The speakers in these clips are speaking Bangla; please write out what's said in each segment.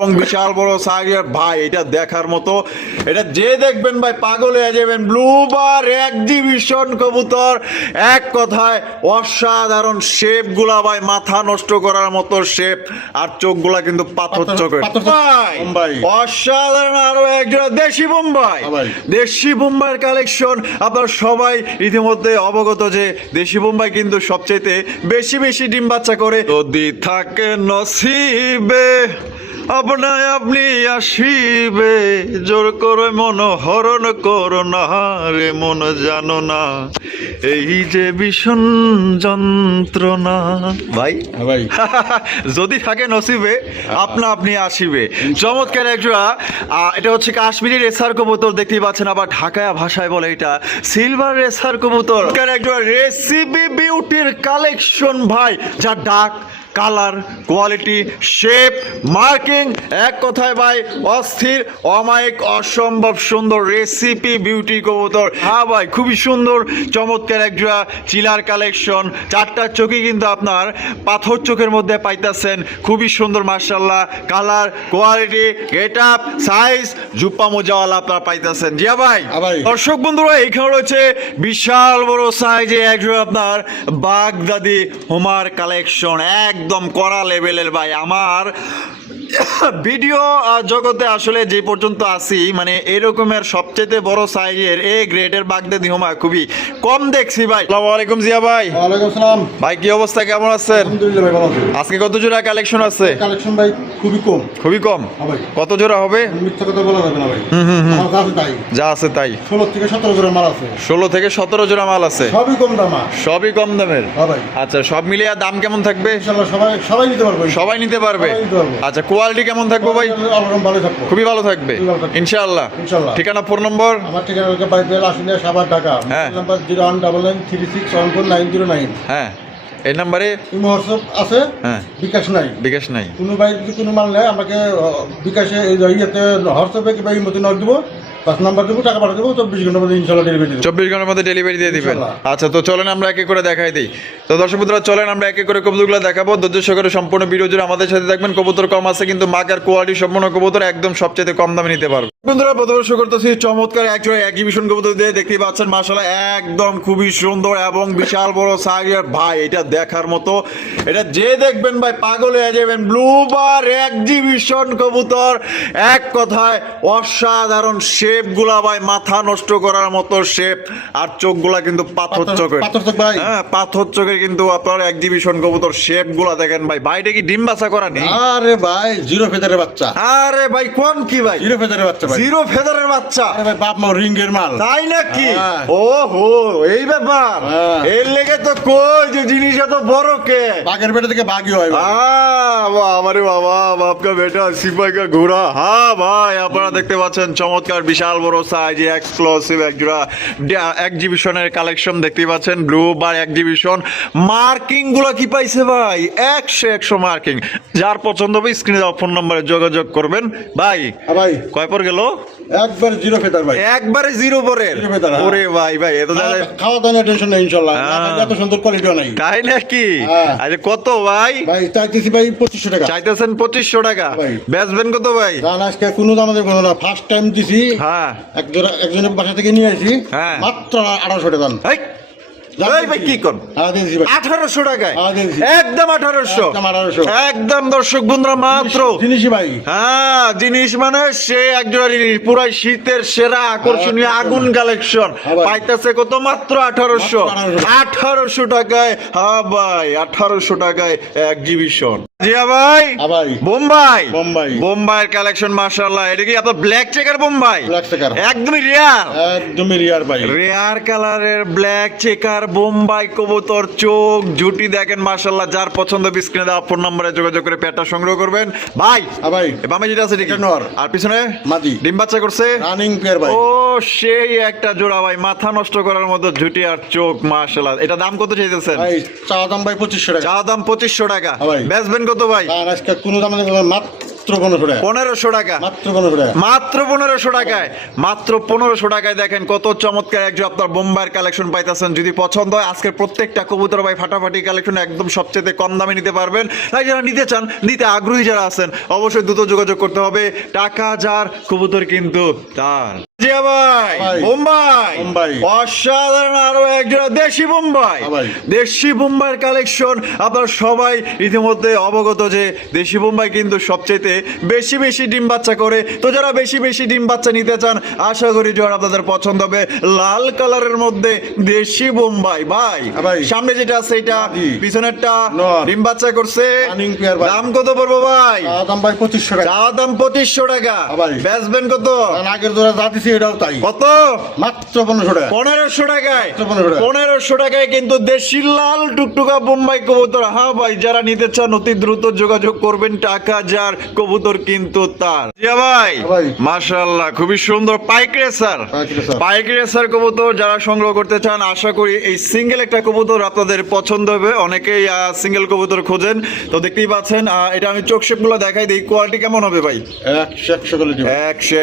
এবং বিশাল বড় সাইজের ভাই, এটা দেখার মতো। এটা যে দেখবেন ভাই পাগল হয়ে যাবেন। ব্লুবার এক্সিবিশন কবুতর, এক কথায় অসাধারণ শেপ গুলা ভাই, মাথা নষ্ট করার মতো শেপ, আর চোখগুলা কিন্তু পাথর চোখের ভাই, অসাধারণ। আরো একজন দেশি বোম্বাই, দেশি বোম্বাইয়ের কালেকশন। আপনারা সবাই ইতিমধ্যে অবগত যে দেশি বোম্বাই কিন্তু সবচেয়ে বেশি বেশি ডিম বাচ্চা করে। যদি থাকে নসিবে আপনায় আপনি আসিবে, জোর করে মন হরণ করো না রে মন, জানো না এই যে ভীষণ যন্ত্রণা। ভাই ভাই যদি থাকে নসিবে আপনা আপনি আসিবে। চমৎকার একজোড়া, এটা হচ্ছে কাশ্মীরি রেসার কবুতর, দেখতেই পাচ্ছেন। আবার ঢাকায়া ভাষায় বলে এটা সিলভার রেসার কবুতর। একজোড়া রেসিপি বিউটির কালেকশন ভাই, যা ডাক, কালার, কোয়ালিটি, শেপ, মার্কিং, এক কথায় ভাই অস্থির, অমায়িক, অসম্ভব সুন্দর রেসিপি বিউটি কবুতর। হ্যাঁ ভাই, খুবই সুন্দর চমৎকার একজোড়া চিলার কালেকশন। চারটা চোখই কিন্তু আপনার পাথর চোখের মধ্যে পাইতেছেন, খুবই সুন্দর মাশাআল্লাহ। Colour, quality, get up, size, জুপ্পা মোজাওয়ালা আপনারা পাইতেছেন। জিয়া ভাই, দর্শক বন্ধুরা, এইখানে রয়েছে বিশাল বড় সাইজে একজোড়া আপনার বাগদাদি হোমার কালেকশন, একদম কড়া লেভেলের ভাই। আমার ভিডিও জগতে আসলে যে পর্যন্ত আসি, মানে এরকমের সবচেয়ে বড় সাইজের এ গ্রেডের বাগদাদি হোমা খুবই কম দেখছি ভাই। আসসালামু আলাইকুম জিয়া ভাই। ওয়ালাইকুম আসসালাম ভাই, কি অবস্থা, কেমন আছেন? আলহামদুলিল্লাহ ভাই, ভালো আছি। আজকে কত জোড়া কালেকশন আছে? কালেকশন ভাই খুবই কম। খুবই কম? ভাই কত জোড়া হবে? মিথ্যা কথা বলা যাবে না ভাই। আমার কাছে তাই যা আছে তাই। 16 থেকে 17 জোড়া মাল আছে। 16 থেকে 17 জোড়া মাল আছে, সবই কম দাম। সবই কম দামের। হ্যাঁ ভাই। আচ্ছা, সব মিলিয়ে দাম কেমন থাকবে? ইনশাআল্লাহ সবাই নিতে পারবে। সবাই নিতে পারবে। সবাই নিতে পারবে। আচ্ছা, কোয়ালিটি কেমন থাকবে ভাই? অলরাউন্ড ভালো থাকবে। খুবই ভালো থাকবে ইনশাআল্লাহ। ঠিকানা, ফোন নম্বর? আমার ঠিকানা হচ্ছে বাইবেল আসলে সাভার ঢাকা। নাম্বার 019963909। হ্যাঁ, এই নম্বরে ইমো হোয়াটসঅ্যাপ আছে। হ্যাঁ, বিকাশ নাই। বিকাশ নাই। কোনো ভাই যদি কোনো মাল নেয় আমাকে বিকাশে এই ইয়েতে হোয়াটসঅ্যাপে কিংবা ইমোতে নক দিব, 5 নাম্বার দেবো, টাকা পাঠা দেবো, 24 ঘন্টার মধ্যে ইনশাআল্লাহ ডেলিভারি দেবো। 24 ঘন্টার মধ্যে ডেলিভারি দিয়ে দিবেন। আচ্ছা, তো চলেন আমরা একে করে দেখাই দিই। তো দর্শক বন্ধুরা, চলেন আমরা একে করে কবুতরগুলো দেখাবো। ধৈর্য সহকারে সম্পূর্ণ ভিডিও জুড়ে আমাদের সাথে দেখবেন। কবুতর কম আছে কিন্তু মার্কার কোয়ালিটি সম্পূর্ণ কবুতর একদম সবচেয়ে কম দামে নিতে পারবে। বন্ধুরা, প্রথমে শুরু করতেছি চমৎকার একজোড়া এক্সিবিশন কবুতর দিয়ে। দেখতেই পাচ্ছেন মাশাআল্লাহ, একদম খুবই সুন্দর এবং বিশাল বড় সাইজের ভাই, এটা দেখার মতো। এটা যে দেখবেন ভাই পাগল হয়ে যাবেন। ব্লুবার এক্সিবিশন কবুতর, এক কথায় অসাধারণ শেপ গুলা ভাই, মাথা নষ্ট করার মতো শেপ, আর চোখগুলা কিন্তু পাথর চোখের। হ্যাঁ, পাথর চোখের কিন্তু আপনার এক্সিবিশন কবুতর শেপ গুলা দেখেন ভাই। ভাইটা কি ডিম বাচ্চা করা নেই? আরে ভাই, জিরো ফেদারের বাচ্চা। আরে ভাই, কোন কি ভাই? জিরো ফেদারের বাচ্চা ভাই। জিরো ফেদারের বাচ্চা? আরে ভাই, বাপ মা রিং এর মাল। তাই নাকি? ওহো, এই ব্যাপার। এর লেগে তো কই যে জিনিস এত বড় কে? বাঘের বেটা থেকে বাঘই হয়। আমারে বাবা, বাপকা বেটা সিপাই কা ঘোড়া। হ্যাঁ ভাই, আপনারা দেখতে পাচ্ছেন চমৎকার বিশাল বড় সাইজ এক্সক্লুসিভ একজোড়া এক্সিবিশনের কালেকশন দেখতে পাচ্ছেন। ব্লু বার এক্সিবিশন। মার্কিং গুলো কি পাইছে ভাই? 100 মার্কিং। যার পছন্দ হবে স্ক্রিনে দেওয়া ফোন নম্বরে যোগাযোগ করবেন। ভাই ভাই, কয় পর গেল? একবার জিরো ফেদার ভাই। একবারে জিরো পরের? ওরে ভাই ভাই, এত খাওয়া দাওয়া টেনশন নেই ইনশাআল্লাহ। এত সুন্দর কোয়ালিটিও নাই। তাই নাকি? আরে কত ভাই? ভাই চাইতেছি ভাই 2500 টাকা। চাইতেছেন 2500 টাকা? বেচবেন কত ভাই? জান আজকে কোনো দাম দেব না, ফার্স্ট টাইম দিছি। হ্যাঁ, একজনের বাসা থেকে নিয়ে আসি। মাত্র 1800 টাকা দাম। ভাই কি কোন? 1800 টাকায়? একদম 1800। একদম দর্শক বন্ধুরা, মাত্র জিনিসই ভাই। হ্যাঁ, জিনিস মানে সে একজোড়া জিনিস, পুরাই শীতের সেরা আকর্ষণীয় আগুন কালেকশন পাইতেছে কত? মাত্র 1800। 1800 টাকায়। হ্যাঁ ভাই, 1800 টাকায় এক্সিবিশন। জিয়া ভাই, বোম্বাই বোম্বাইয়ের কালেকশন মাশাআল্লাহ। এটা কি আপনার black checker Bombay? Black checker একদমই রিয়ার। একদমই রিয়ার ভাই। রিয়ার কালারের ব্ল্যাক চেকার বোম্বাই কবুতর, চোখ জুটি দেখেন মাশাআল্লাহ। যার পছন্দ স্ক্রিনে দেওয়া ফোন নম্বরে যোগাযোগ করে পেটটা সংগ্রহ করবেন। ভাই ভাই, বামে যেটা আছে ঠিক আর পিছনে মাদি ডিম বাচ্চা করছে, রানিং পেয়ার ভাই। ও সেই একটা জোড়া ভাই, মাথা নষ্ট করার মতো ঝুটি আর চোখ মাশাআল্লাহ। এটা দাম কত চাইতেছেন ভাই? চাওয়া দাম ভাই 2500 টাকা। চাওয়া দাম 2500 টাকা। বেচবেন কত ভাই? আজকে কোনো দাম নেই, মাত্র মাত্র 1500 টাকা। 1500 টাকা, মাত্র 1500 টাকা। মাত্র 1500 টাকায়, মাত্র 1500 টাকায় দেখেন কত চমৎকার একজন আপনার বোম্বাইয়ের কালেকশন পাইতেছেন। যদি পছন্দ হয় আজকের প্রত্যেকটা কবুতর ভাই ফাটাফাটি কালেকশন একদম সবচেয়ে কম দামে নিতে পারবেন। তাই যারা নিতে চান, নিতে আগ্রহী যারা আছেন অবশ্যই দ্রুত যোগাযোগ করতে হবে। টাকা যার, কবুতর কিন্তু তার। জিয়া ভাই, ভাই। বোম্বাই বোম্বাই। অসাধারণ আরো একজোড়া দেশি বোম্বাই। ভাই। দেশি বোম্বাইয়ের কালেকশন আপনারা সবাই ইতিমধ্যে অবগত যে দেশি বোম্বাই কিন্তু সবচেয়ে বেশি বেশি ডিম বাচ্চা করে। তো যারা বেশি বেশি ডিম বাচ্চা নিতে চান আশা করি জোয়ার আপনাদের পছন্দ হবে। লাল কালারের মধ্যে দেশি বোম্বাই ভাই। ভাই। সামনে যেটা আছে এটা, জি। পিছনেরটা নর। ডিম বাচ্চা করছে। রানিং পেয়ার ভাই। দাম কত পড়বো ভাই? দাম ভাই 2500 টাকা। চাওয়া দাম 2500 টাকা। ভাই। বেচবেন কত? কারণ আগের জোড়া যা দিছি এটাও তাই। কত? মাত্র 1500 টাকা। 1500 টাকায়, মাত্র 1500 টাকা। 1500 টাকায় কিন্তু দেশি লাল টুকটুকা বোম্বাই কবুতর। হ্যাঁ ভাই, যারা নিতে চান অতি দ্রুত যোগাযোগ করবেন। টাকা যার, কবুতর কিন্তু তার। জিয়া ভাই, ভাই। মাশাআল্লাহ খুবই সুন্দর পাইক রেসার। পাইক রেসার। পাইক রেসার কবুতর যারা সংগ্রহ করতে চান আশা করি এই সিঙ্গেল একটা কবুতর আপনাদের পছন্দ হবে। অনেকেই সিঙ্গেল কবুতর খোঁজেন। তো দেখতেই পাচ্ছেন এটা আমি চোখ শেপগুলো দেখাই দিই, কোয়ালিটি কেমন হবে ভাই? 100 কোয়ালিটি।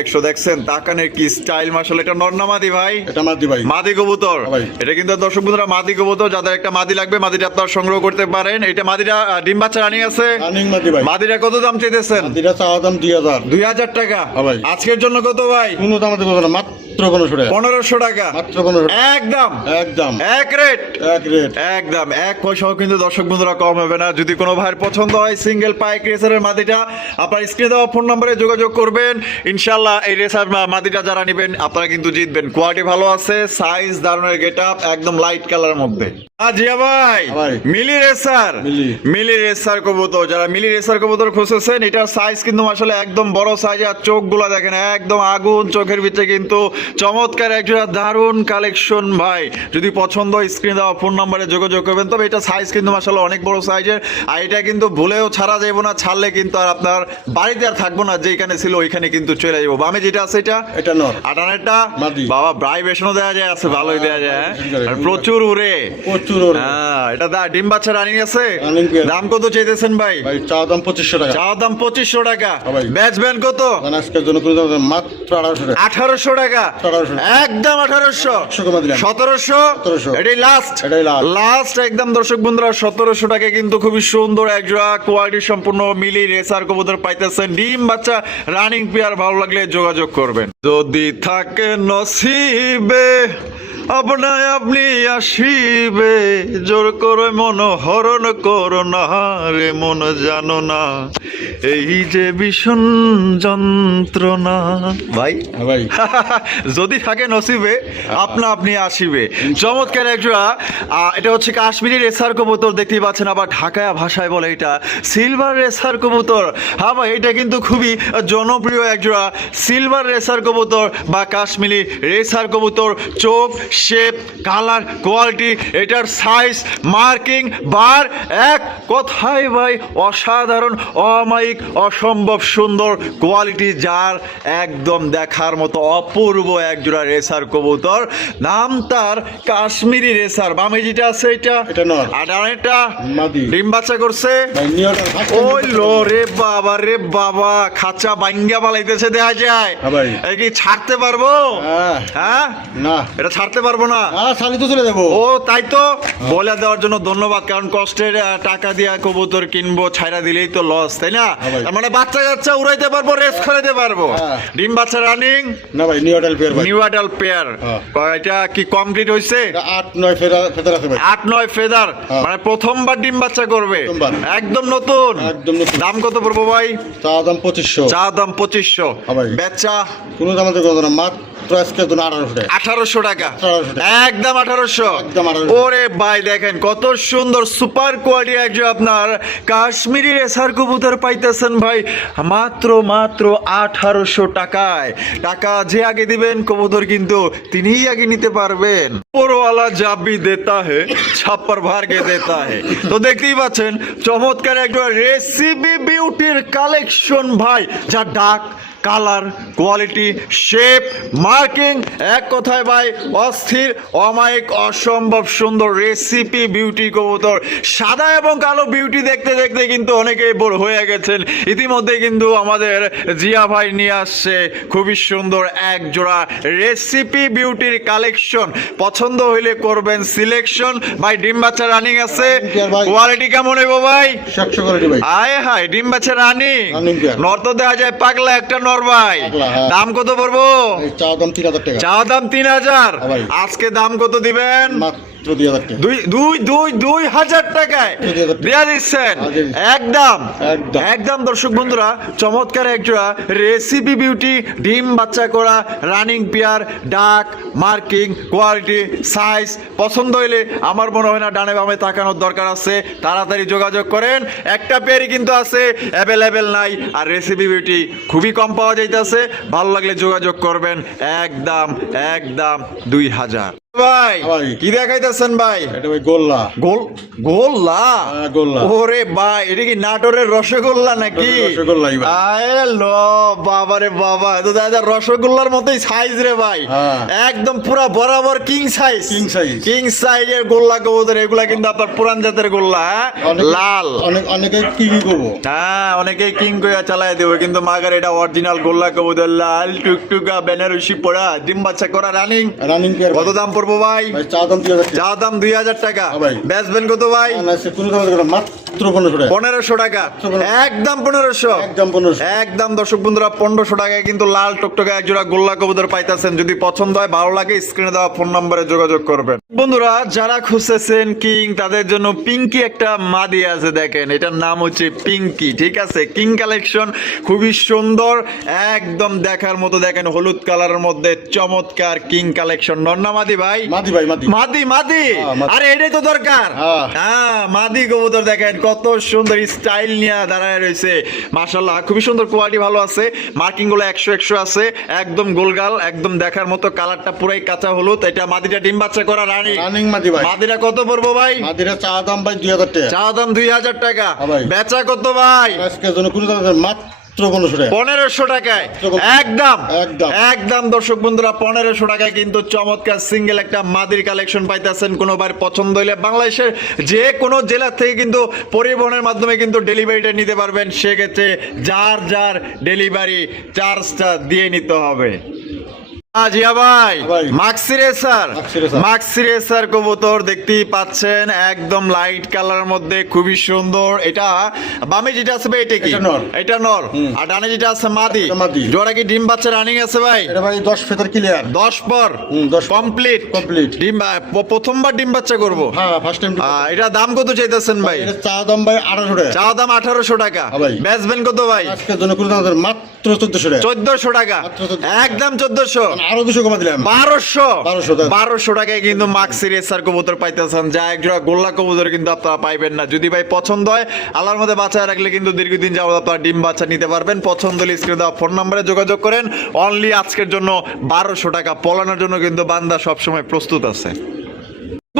100 দেখছেন তাকানের কি স্টাইল, মাশাআল্লাহ। এটা নর না মাদি ভাই? এটা মাদি ভাই। মাদি কবুতর। ভাই। এটা কিন্তু দর্শক বন্ধুরা মাদি কবুতর, যাদের একটা মাদি লাগবে মাদিটা আপনারা সংগ্রহ করতে পারেন। এটা মাদিটা ডিম বাচ্চা রানিং আছে। রানিং মাদি ভাই। মাদিটা কত দাম চাইতেছেন? মাদিটা চাওয়া দাম 2000। 2000 টাকা। ভাই। আজকের জন্য কত ভাই? কোনো দাম দিতে পারবো না, মাত্র 1500 টাকা। 1500 টাকা। মাত্র 1500 টাকা। একদম একদম এক রেট, এক রেট। একদম এক পয়সাও কিন্তু দর্শক বন্ধুরা কম হবে না। যদি কোনো ভাইয়ের পছন্দ হয় সিঙ্গেল পাইক রেসারের মাদিটা, আপনার স্ক্রিনে দেওয়া ফোন নম্বরে যোগাযোগ করবেন। ইনশাল্লাহ এই রেসার মাদিটা যারা নেবেন আপনারা কিন্তু জিতবেন। কোয়ালিটি ভালো আছে, সাইজ দারুণের গেটআপ, একদম লাইট কালার মধ্যে। জিয়া ভাই, ভাই। মিলি রেসার, মিলি। মিলি রেসার কবুতর, যারা মিলি রেসার কবুতর খুঁজেছেন এটার সাইজ কিন্তু আসলে একদম বড় সাইজ। আর চোখগুলো দেখেন একদম আগুন, চোখের ভিতরে কিন্তু চমৎকার একটা দারুণ কালেকশন ভাই। যদি পছন্দ হয় স্ক্রিনে দেওয়া ফোন নম্বরে যোগাযোগ করবেন। তবে এটা সাইজ কিন্তু আসলে অনেক বড় সাইজের। আর এটা কিন্তু ভুলেও ছাড়া যাবো না, ছাড়লে কিন্তু আর আপনার বাড়িতে আর থাকবো না, যেখানে ছিল ওইখানে কিন্তু চলে যাবো। বামে যেটা আছে এটা, এটা নর। আটানেরটা মাদি। বাবা ভাইব্রেশনও দেওয়া যায়, আছে ভালোই দেওয়া যায়। হ্যাঁ, আর প্রচুর উড়ে। প্রচুর ওরে। হ্যাঁ, এটা ডিম বাচ্চা রানিং আছে। Running pair. দাম কত চাইতেছেন ভাই? ভাই চাওয়া দাম 2500 টাকা। চাওয়া দাম 2500 টাকা। ভাই। বেচবেন কত? কারণ আজকের জন্য কোনো দাম নেই, মাত্র 1800 টাকা। 1800 টাকা। 1800 একদম 1800। 100 কমা দিলাম। 1700। 1700 এটাই লাস্ট, এটাই last। লাস্ট একদম দর্শক বন্ধুরা 1700 টাকা কিন্তু খুবই সুন্দর একজোড়া কোয়ালিটি সম্পূর্ণ মিলি রেসার কবুতর পাইতেছেন। ডিম বাচ্চা রানিং পেয়ার, ভালো লাগলে যোগাযোগ করবেন। যদি থাকে নসিবে আপনায় আপনি আসিবে, জোর করে মন হরণ করো না রে মন, জানো না এই যে ভীষণ যন্ত্রণা। ভাই হ্যাঁ ভাই। যদি থাকে নসিবে আপনা আপনি আসিবে। চমৎকার একজোড়া এটা হচ্ছে কাশ্মীরি রেসার কবুতর, দেখতেই পাচ্ছেন। আবার ঢাকায়া ভাষায় বলে এটা সিলভার রেসার কবুতর। হ্যাঁ ভাই, এটা কিন্তু খুবই জনপ্রিয় একজোড়া সিলভার রেসার কবুতর বা কাশ্মীরি রেসার কবুতর। চোখ, শেপ, কালার, কোয়ালিটি, এটার সাইজ, মার্কিং, বার, এক কথায় ভাই অসাধারণ, অমায়িক, অসম্ভব সুন্দর কোয়ালিটি, যার একদম দেখার মতো অপূর্ব একজোড়া রেসার কবুতর। নাম তার কাশ্মীরি রেসার। বামে যেটা আছে এটা, এটা নর। আর এটা মাদি। ডিম বাচ্চা করছে। ভাই নিয়টার ভাগ। ওই লো রে বাবা, রে বাবা, খাঁচা বাঙ্গা বালাইতেছে দেখা যায়। হ্যাঁ ভাই। এই কি ছাড়তে পারবো? হ্যাঁ। হ্যাঁ, না। এটা ছাড়তে পারবো না। শালি তো চলে যাবো। ও তাই তো, বলে দেওয়ার জন্য ধন্যবাদ। কারণ কষ্টের টাকা দিয়া কবুতর কিনবো, ছাইরা দিলেই তো লস, তাই না? হ্যাঁ ভাই। তার মানে বাচ্চা কাচ্চা উড়াইতে পারবো, রেস করাইতে পারবো। হ্যাঁ। ডিম বাচ্চা রানিং, না ভাই নিয়টাল পেয়ার ভাই। New adult pair. হ্যাঁ। এটা কি কমপ্লিট হইছে? 8-9 ফেদার আছে ভাই। 8-9 ফেদার, হ্যাঁ। মানে প্রথমবার ডিম বাচ্চা করবে। প্রথমবার। একদম নতুন। একদম নতুন। দাম কত পড়বো ভাই? চাওয়া দাম 2500। চা দাম 2500। হ্যাঁ ভাই। বেচা কোনো দাম দিতে পারবো না, মাত্র আজকের জন্য 1800 টাকা। 1800 টাকা। 1800 টাকা। একদম 1800। একদম 1800। ওরে ভাই দেখেন কত সুন্দর সুপার কোয়ালিটি একজন আপনার কাশ্মীরি রেসার কবুতর পাইতেছেন ভাই মাত্র 1800 টাকায়। টাকা যে আগে দিবেন কবুতর কিন্তু তিনিই আগে নিতে পারবেন। উপরওয়ালা জাবি দেতা হে, ছাপ্পার ভার্গে দেতা হে। তো দেখতেই পাচ্ছেন চমৎকার একটা রেসিপি বিউটির কালেকশন ভাই, যা ডাক কালার, কোয়ালিটি, শেপ, মার্কিং, এক কথায় ভাই অস্থির, অমায়িক, অসম্ভব সুন্দর রেসিপি বিউটি কবুতর। সাদা এবং কালো বিউটি দেখতে দেখতে কিন্তু অনেকেই বোর হয়ে গেছেন। ইতিমধ্যে কিন্তু আমাদের জিয়া ভাই নিয়ে আসছে খুবই সুন্দর এক জোড়া রেসিপি বিউটির কালেকশন। পছন্দ হইলে করবেন সিলেকশন। ভাই ডিম বাচ্চা রানিং আছে, কোয়ালিটি কেমন হইব ভাই? 100 কোয়ালিটি ভাই। আয় হায়, ডিম বাচ্চা রানিং, Running pair। নর তো দেখা যায় পাগলা একটা নর ভাই। পাগলা, হ্যাঁ। দাম কত পড়বো? এই চা দাম 3000 টাকা। চা দাম 3000। হ্যাঁ ভাই। আজকে দাম কত দিবেন? মাত্র 2000 টাকা। 2000 টাকায় 2000 টাকা। দেয়া দিচ্ছেন দিচ্ছি। একদম একদম। একদম। দর্শক বন্ধুরা, চমৎকার একজোড়া রেসিপি বিউটি ডিম বাচ্চা করা রানিং পেয়ার, ডাক, মার্কিং, কোয়ালিটি, সাইজ পছন্দ হইলে আমার মনে হয় না ডানে বামে তাকানোর দরকার আছে, তাড়াতাড়ি যোগাযোগ করেন। একটা পেয়ারই কিন্তু আছে, অ্যাভেলেবেল নাই। আর রেসিপি বিউটি খুবই কম পাওয়া যাইতেছে, ভালো লাগলে যোগাযোগ করবেন। একদম একদম 2000। ভাই ভাই। কি দেখাইতেছেন ভাই? এটা ভাই গোল্লা। গোল্লা? হ্যাঁ, গোল্লা। ওরে ভাই, এটা কি নাটোরের রসগোল্লা নাকি? রসগোল্লাই ভাই। আয় লো বাবা রে বাবা, তো দাদা রসগোল্লার মতোই সাইজ রে ভাই। হ্যাঁ। একদম পুরা বরাবর king size. King size। King সাইজের গোল্লা কবুতর এগুলা কিন্তু আপনার পুরান জাতের গোল্লা, হ্যাঁ? লাল। অনেকে কি করবো? হ্যাঁ, অনেকেই কিং কইয়া চালায় দেবে, কিন্তু মাগার এটা অরিজিনাল গোল্লা কবুতর, লাল টুকটুকা বেনারসি পড়া ডিম বাচ্চা করা রানিং। Running pair. কত দাম পড়বো ভাই? ভাই চা দাম 3000 টাকা। চা দাম 2000 টাকা। হ্যাঁ ভাই। বেচবেন কত ভাই? না, সে কোনো দাম দেবে না, মাত্র 1500 টাকা। 1500 টাকা। একদম 1500। একদম 1500। একদম। দর্শক বন্ধুরা, 1500 টাকায় কিন্তু লাল টকটকে এক জোড়া গোল্লা কবুতর পাইতাছেন। যদি পছন্দ হয়, ভালো লাগে, স্ক্রিনে দেওয়া ফোন নম্বরে যোগাযোগ করবেন। বন্ধুরা, যারা খুঁজতেছেন কিং, তাদের জন্য পিঙ্কি একটা মাদি আছে। দেখেন, এটার নাম হচ্ছে পিঙ্কি, ঠিক আছে? কিং কালেকশন খুবই সুন্দর, একদম দেখার মতো। দেখেন, হলুদ কালারের মধ্যে চমৎকার কিং কালেকশন। নন্না মাদি ভাই? মাদি ভাই, মাদি। মাদি মাদি। হ্যাঁ, মাদি। আরে এটাই তো দরকার। হ্যাঁ। হ্যাঁ, মাদি কবুতর দেখেন কত সুন্দর স্টাইল নিয়ে দাঁড়ায় রয়েছে। মাশাআল্লাহ, খুবই সুন্দর, কোয়ালিটি ভালো আছে, মার্কিং গুলো 100 আছে, একদম গোলগাল, একদম দেখার মতো। কালারটা পুরাই কাঁচা হলুদ। এটা মাদিটা ডিম বাচ্চা করা রানী। রানিং মাদি ভাই। মাদিটা কত পড়বো ভাই? মাদিরা চা দাম ভাই 2000 টাকা। চা দাম 2000 টাকা। হ্যাঁ ভাই। বেচা কত ভাই? আজকের জন্য কোনো দাম দেবে না, মাত্র 1500 টাকা। 1500 টাকায়। একদম একদম। একদম। দর্শক বন্ধুরা, 1500 টাকায় কিন্তু চমৎকার সিঙ্গেল একটা মাদির কালেকশন পাইতেছেন। কোনোবার পছন্দ হইলে বাংলাদেশের যে কোনো জেলা থেকে কিন্তু পরিবহনের মাধ্যমে কিন্তু ডেলিভারিটা নিতে পারবেন। সেক্ষেত্রে যার যার ডেলিভারি চার্জটা দিয়ে নিতে হবে। জিয়া ভাই, ভাই। Maksi racer. Maksi racer. Maksi racer কবুতর দেখতেই পাচ্ছেন, একদম লাইট কালারের মধ্যে, খুবই সুন্দর। এটা বামে যেটা আছে ভাই, এটা কি? এটা নর। এটা নর। আর ডানে যেটা আছে মাদি। এটা মাদি। জোড়া কি ডিম বাচ্চা রানিং আছে ভাই? এটা ভাই 10 ফেদার ক্লিয়ার। 10 পর 10 কমপ্লিট। কমপ্লিট। ডিম প্রথমবার ডিম বাচ্চা করব। হ্যাঁ, ফার্স্ট টাইম। এটা দাম কত চাইতেছেন ভাই? এটা চা দাম ভাই 1800 টাকা। চা দাম 1800 টাকা। হ্যাঁ ভাই। বেচবেন কত ভাই? আজকের জন্য কোনো দাম দেবে না, মাত্র 1400 টাকা। 1400 টাকা। মাত্র 1400 একদম 1400। আরো 200 কমা দিলাম। 1200 টাকায় কিন্তু মাক্সি রেসার কবুতর পাইতেছেন। যা একজোড়া গোল্লা কবুতর কিন্তু আপনারা পাইবেন না। যদি ভাই পছন্দ হয়, আল্লাহর মধ্যে বাচ্চা রাখলে কিন্তু দীর্ঘদিন যাবত আপনারা ডিম বাচ্চা নিতে পারবেন। পছন্দ হলে স্ক্রিনে দেওয়া ফোন নম্বরে যোগাযোগ করেন। অনলি আজকের জন্য 1200 টাকা। পলানোর জন্য কিন্তু বান্দা সবসময় প্রস্তুত আছে।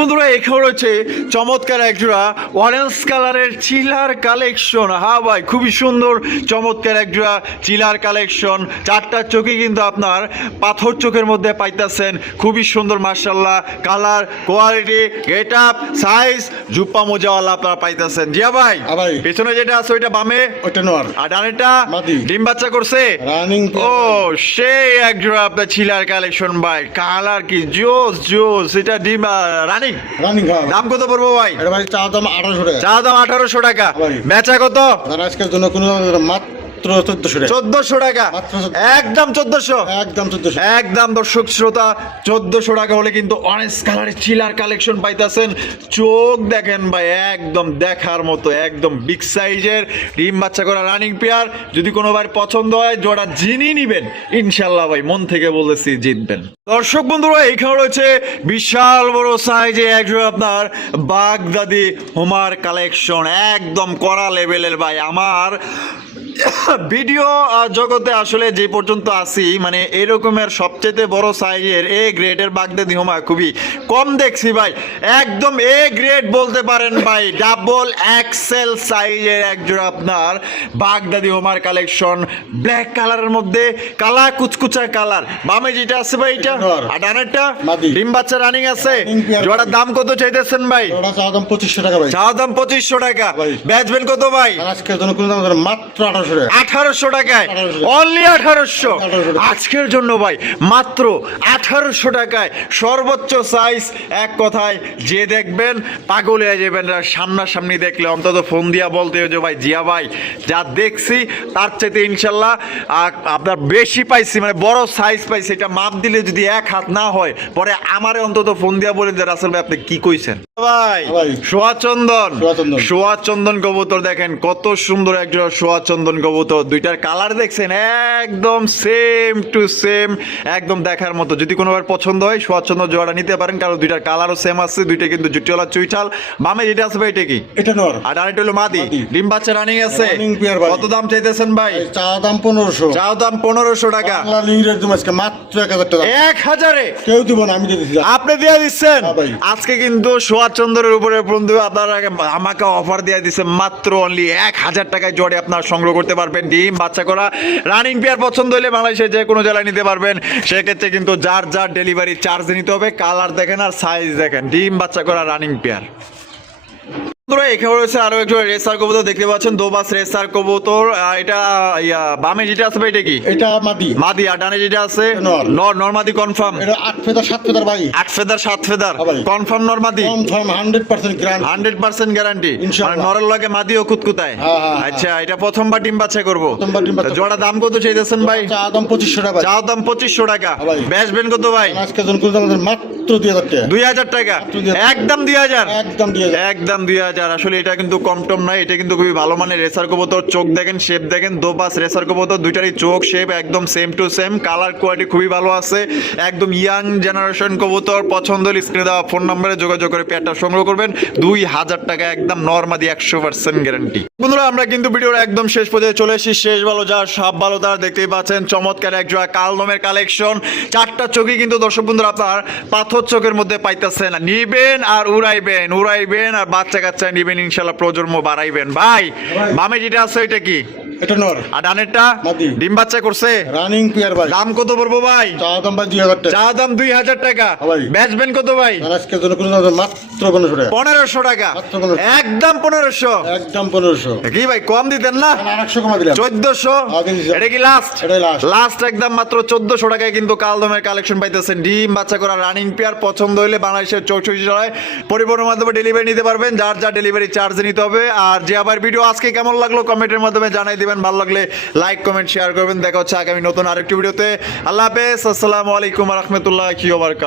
বন্ধুরা, এখানে রয়েছে চমৎকার একজোড়া অরেঞ্জ কালারের চিলার কালেকশন। হ্যাঁ ভাই, খুবই সুন্দর চমৎকার একজোড়া চিলার কালেকশন। চারটা চোখে কিন্তু আপনার পাথর চোখের মধ্যে পাইতেছেন। খুবই সুন্দর মাশাআল্লাহ, colour, quality, get up, size, জুপ্পা মোজাওয়ালা আপনারা পাইতেছেন। জিয়া ভাই, ভাই। পেছনে যেটা আছে ওইটা বামে, ওটা নর। আর ডানেটা মাদি। ডিম বাচ্চা করছে। রানিং। ও, সেই একজোড়া আপনার চিলার কালেকশন ভাই। কালার কি জোস জোস। এটা ডিম রানিং। রানিং। দাম কত পড়বো ভাই? এটা ভাই চা দাম 1800 টাকা। চা দাম 1800 টাকা। ভাই। বেচা কত? আর আজকের জন্য কোনো দাম দেবে না, মাত্র 1400 টাকা। 1400 টাকা। মাত্র একদম 1400। একদম 1400। একদম। দর্শক শ্রোতা, 1400 টাকা হলে কিন্তু অরেঞ্জ কালারের চিলার কালেকশন পাইতাছেন। চোখ দেখেন ভাই, একদম দেখার মতো, একদম বিগ সাইজের ডিম বাচ্চা করা রানিং পেয়ার। যদি কোনো ভাই পছন্দ হয়, জোড়া যিনি নিবেন ইনশাল্লাহ ভাই মন থেকে বলেছি জিতবেন। দর্শক বন্ধুরা, এইখানে রয়েছে বিশাল বড় সাইজে একজন আপনার বাগদাদি হোমার কালেকশন। একদম কড়া লেভেলের ভাই। আমার ভিডিও জগতে আসলে যে পর্যন্ত আসি মানে এরকমের সবচেয়ে বড় সাইজের এ গ্রেডের বাগদাদি হোমা খুবই কম দেখছি ভাই, একদম এ গ্রেড বলতে পারেন ভাই, ডাবল এক্সেল সাইজের একজোড়া আপনার বাগদাদি হোমার কালেকশন, ব্ল্যাক কালারের মধ্যে কালা কুচকুচা কালার, বামে যেটা আছে ভাই এটা আর ডানেরটা মাদি। ডিম বাচ্চা রানিং আছে, Running pair জোড়ার দাম কত চাইতেছেন ভাই? ওটা চাওয়া দাম 2500 টাকা ভাই। চাওয়া দাম 2500 টাকা, ভাই। বেচবেন কত ভাই? আর আজকের জন্য কোনো দাম ধরে মাত্র 1800 টাকা। 1800 টাকায়, 1800 অনলি 1800 1800 আজকের জন্য ভাই, মাত্র 1800 টাকায় সর্বোচ্চ সাইজ। এক কথায় যে দেখবেন পাগল হয়ে যাবেন, আর সামনাসামনি দেখলে অন্তত ফোন দিয়া বলতে হবে যে ভাই জিয়া ভাই যা দেখছি তার চাইতে ইনশাল্লাহ আপনার বেশি পাইছি, মানে বড় সাইজ পাইছি, এটা মাপ দিলে যদি এক হাত না হয় পরে আমারে অন্তত ফোন দিয়া বলেন যে রাসেল ভাই আপনি কি কইছেন ভাই। ভাই। সোয়াচন্দন, সোয়াচন্দন। সোয়াচন্দন কবুতর দেখেন কত সুন্দর একজোড়া সোয়াচন্দন কবুতর, দুইটার কালার দেখছেন একদম সেম টু সেম, একদম দেখার মতো। যদি কোনোবার পছন্দ হয় সোয়াচন্দন জোড়াটা নিতে পারেন, কারণ দুইটার কালারও সেম আছে, দুইটা কিন্তু জুটিওয়ালা চুইঠাল। বামে যেটা আছে ভাই এটা কি? এটা নর। আর আরেকটা হলো মাদি, মাদি। ডিম বাচ্চা রানিং আছে। Running pair ভাই। কত দাম চাইতেছেন ভাই? চাওয়া দাম 1500। চাও দাম 1500 টাকা। বাংলা লিংরের দাম আজকে মাত্র 1000 টাকা। 1000-এ কেউ দিব না, আমি দিয়ে দিচ্ছি। আপনি দিয়ে দিচ্ছেন হ্যাঁ ভাই। আজকে কিন্তু সোয়াচন্দ্রের উপরে বন্ধু আপনারা আমাকে অফার দিয়ে দিচ্ছে মাত্র অনলি 1000 টাকায় জোড়ে আপনার সংগ্রহ করতে পারবেন। ডিম বাচ্চা করা রানিং পেয়ার পছন্দ হলে বাংলাদেশের যে কোনো জেলায় নিতে পারবেন, সেক্ষেত্রে কিন্তু যার যার ডেলিভারি চার্জ নিতে হবে। কালার দেখেন আর সাইজ দেখেন, ডিম বাচ্চা করা রানিং পেয়ার। বন্ধুরা এখানে রয়েছে আরো একটু রেসার কবুতর দেখতে পাচ্ছেন, দোবাস রেসার কবুতর। এটা বামে যেটা আছে ভাই এটা কি? এটা মাদি। মাদি। আর ডানে যেটা আছে নর। নরমাদি কনফার্ম। এটা 8 ফেদার 7 ফেদার ভাই। 8 ফেদার 7 ফেদার হ্যাঁ ভাই। কনফার্ম নরমাদি, কনফার্ম 100% গ্যারান্টি। 100% গ্যারান্টি। ইনশাআল্লাহ। মানে নরের লগে মাদিও কুতকুতায়। হ্যাঁ, হ্যাঁ, হ্যাঁ। আচ্ছা এটা প্রথমবার ডিম বাচ্চা করবো। প্রথমবার ডিম বাচ্চা। জোড়া দাম কত চাইতেছেন ভাই? চাওয়া দাম 2500 টাকা ভাই। চাও দাম 2500 টাকা। হ্যাঁ ভাই। বেচবেন কত ভাই? আজকের জন্য কোনো দাম ধরে মাত্র 2000 টাকা। 2000 টাকা, 2000 একদম 2000, একদম 2000। একদম 2000। আসলে এটা কিন্তু কম টম নয়, এটা কিন্তু খুবই ভালো মানের রেসার কবুতর। চোখ দেখেন, শেপ দেখেন, দোপাস রেসার কবুতর, দুইটারই চোখ শেপ একদম same to same, colour quality খুবই ভালো আছে, একদম ইয়াং জেনারেশন কবুতর। পছন্দ হলে স্ক্রিনে দেওয়া ফোন নম্বরে যোগাযোগ করে পেয়ারটা সংগ্রহ করবেন। 2000 টাকা একদম নরমাদি, 100% গ্যারান্টি। বন্ধুরা আমরা কিন্তু ভিডিওর একদম শেষ পর্যায়ে চলে এসেছি। শেষ ভালো যার সব ভালো তার, দেখতেই পাচ্ছেন চমৎকার এক জোড়া কালদমের কালেকশন। চারটা চোখই কিন্তু দর্শক বন্ধুরা আপনার পাথর চোখের মধ্যে পাইতেছেন, নিবেন আর উড়াইবেন, উড়াইবেন আর বাচ্চা কাচ্চা নিবেন, ইনশাল্লাহ প্রজন্ম বাড়াইবেন। ভাই বামে যেটা আছে এটা কি? এটা নর। আর ডানেরটা মাদি। ডিম বাচ্চা করছে। রানিং পেয়ার ভাই। দাম কত পড়বো ভাই? চাওয়া দাম ভাই 2000 টাকা। চা দাম 2000 টাকা। হ্যাঁ ভাই। বেচবেন কত ভাই? আর আজকের জন্য কোনো দাম ধরে মাত্র 1500 টাকা। 1500 টাকা, মাত্র 1500। একদম 1500। একদম 1500। কি ভাই কম দিতেন না? আর 800 কমা দিলাম। 1400। আগে দিছি। এটা কি লাস্ট? এটাই last। লাস্ট একদম মাত্র 1400 টাকায় কিন্তু কালদমের কালেকশন পাইতেছেন। ডিম বাচ্চা করা রানিং পেয়ার পছন্দ হইলে বাংলাদেশের 64 জেলায় পরিবহনের মাধ্যমে ডেলিভারি নিতে পারবেন, যার যার ডেলিভারি চার্জ নিতে হবে। আর যে আবার ভিডিও আজকে কেমন লাগলো কমেন্টের মাধ্যমে জানাই দিবেন, ভালো লাগলে লাইক কমেন্ট শেয়ার করবেন। দেখা হচ্ছে আগামী নতুন আরেকটি ভিডিওতে। আল্লাহ হাফেজ, আসসালামু আলাইকুম ওয়া রাহমাতুল্লাহি ওয়া বারাকাতুহু।